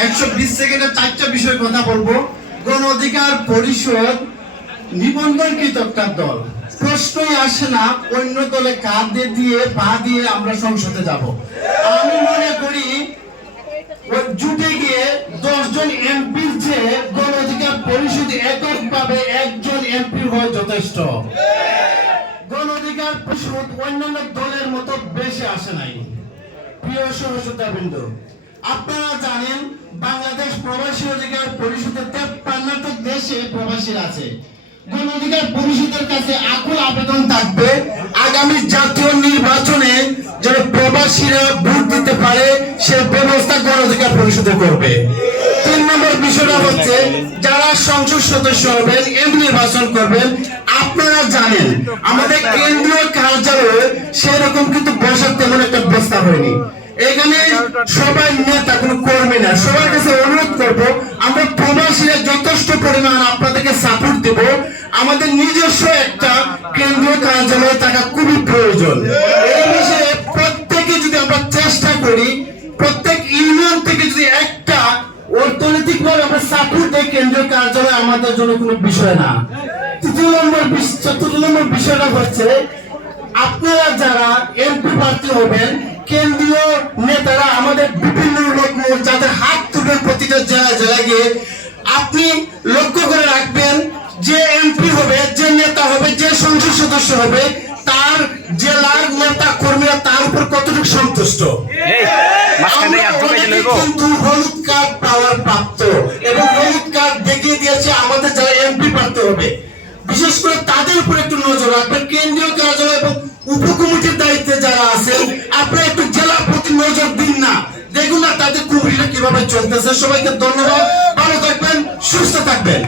120 সেকেন্ডে 4টা বিষয় কথা বলবো। গণ অধিকার পরিষদ নিবন্ধনকৃত একটা দল, প্রশ্নই আসে না অন্য দলে কাঁধ দিয়ে পা দিয়ে আমরা সংসদে যাব। আমি মনে করি জুটে গিয়ে 10 জন এমপির যে গণ অধিকার পরিষদ এককভাবে একজন এমপি হয় যথেষ্ট। গণ অধিকার পরিষদ অন্যান্য দলের মতো বেশি আসে নাই। প্রিয় সহযোদ্ধাবৃন্দ, আপনারা জানেন বাংলাদেশ প্রবাসী অধিকার পরিষদের 53টা দেশে প্রবাসীরা আছে। গণ অধিকার পরিষদের কাছে আকুল আবেদন থাকবে আগামী জাতীয় নির্বাচনে যেন প্রবাসীরা ভোট দিতে পারে সে ব্যবস্থা গণ অধিকার পরিষদে করবে। 3 নম্বর বিষয়টা হচ্ছে যারা সংসদ সদস্য হবেন, এমপি নির্বাচন করবেন, আপনারা জানেন আমাদের কেন্দ্রীয় কার্যালয়ে সেরকম কিন্তু বসার তেমন একটা ব্যবস্থা হয়নি। এখানে সবাই নেতা কোনো কর্মী না। সবার কাছে অনুরোধ করবো আমরা প্রবাসীরা যথেষ্ট পরিমাণ আপনাদেরকে সাপোর্ট দেব। আমাদের নিজস্ব একটা কেন্দ্রীয় কার্যালয় থাকা খুবই প্রয়োজন। এই বিষয়ে প্রত্যেকে যদি আমরা চেষ্টা করি, প্রত্যেক ইউনিয়ন থেকে যদি একটা অর্থনৈতিক ভাবে আমরা সাপোর্ট দেই, কেন্দ্রীয় কার্যালয় আমাদের জন্য কোনো বিষয় না। 4 নম্বর বিষয়টা হচ্ছে আপনারা যারা এমপি প্রার্থী হবেন, কেন্দ্রীয় নেতারা আমাদের বিভিন্ন লোক যাদের হাত তুলবেন প্রতিটা জেলায় গিয়ে আপনি লক্ষ্য করে রাখবেন যে এমপি হবে, যে নেতা হবে, যে সংসদ সদস্য হবে তার জেলার নেতা কর্মীরা তার উপর কতটুকু সন্তুষ্ট। কিন্তু হলুদ কার্ড পাওয়ার প্রাপ্ত এবং হলুদ কার্ড দেখিয়ে দিয়েছে আমাদের যারা এমপি প্রার্থী হবে, বিশেষ করে তাদের উপর একটু নজর রাখবেন। কেন্দ্রীয় কার্যালয় এবং উপকমিটির দায়িত্বে যারা আছেন আপনারা একটু জেলা প্রতি নজর দিন না, দেখুন না তাদের কুমিল্লা কিভাবে চলতেছে। সবাইকে ধন্যবাদ, ভালো থাকবেন, সুস্থ থাকবেন।